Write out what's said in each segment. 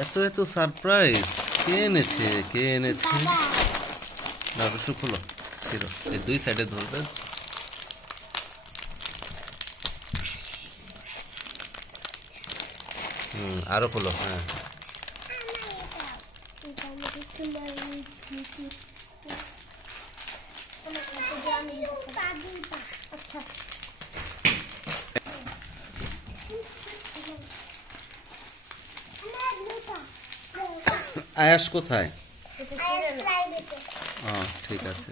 এত এত সারপ্রাইজ কে এনেছে না রসু খোলো ছিল এই দুই সাইডে ধরবে আরো খোলো হ্যাঁ আয়াস কোথায় ঠিক আছে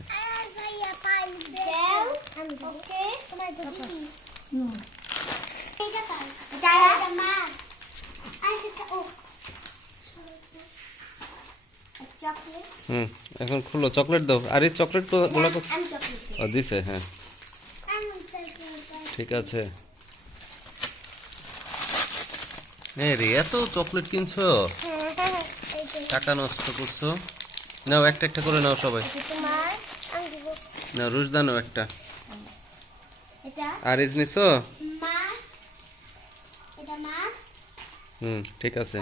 এখন খুলো চকলেট দাও আরে চকলেট তো গোলা দিছে হ্যাঁ ঠিক আছে রে এত চকলেট কিনছো টাকা নষ্ট করছো নাও একটা একটা করে নাও সবাই না রুশদা নাও একটা আর ইজ নিছো ঠিক আছে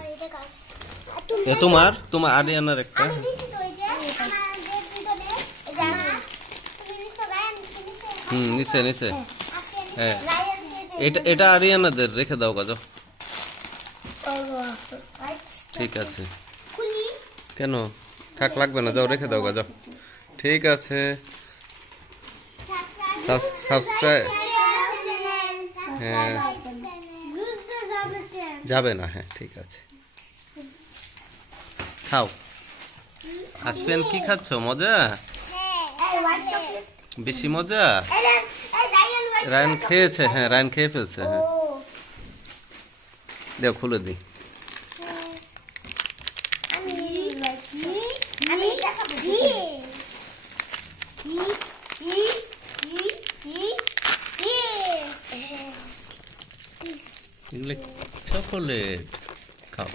তোমার আরিয়ানার একটা নিচে হ্যাঁ এটা আরিয়ানাদের রেখে দাও গাজো ঠিক আছে কেন থাক লাগবে না যাও রেখে দাও গাজো ঠিক আছে সাবস্ক্রাইব হ্যাঁ যাবে না হ্যাঁ ঠিক আছে খাও আসবেন কি খাচ্ছ মজা বেশি মজা রায়ন খেয়েছে হ্যাঁ রায়ন খেয়ে ফেলছে হ্যাঁ দেও খুলে দিই চকোলেট খাও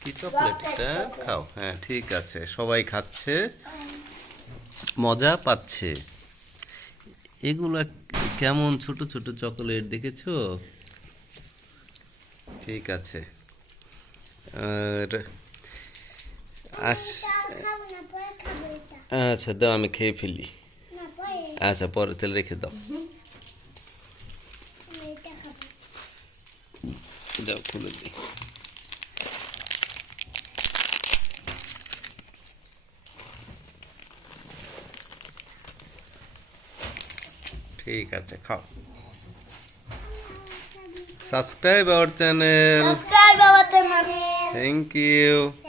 কি চকলেটটা খাও হ্যাঁ ঠিক আছে সবাই খাচ্ছে মজা পাচ্ছে এগুলা কেমন ছোট ছোট চকোলেট দেখেছো ঠিক আছে আর আচ্ছা দাও আমি খেয়ে ফেলি আচ্ছা পরে তেল রেখে দাও দাও খুলে দিই ঠিক আছে খাও subscribe our channel thank you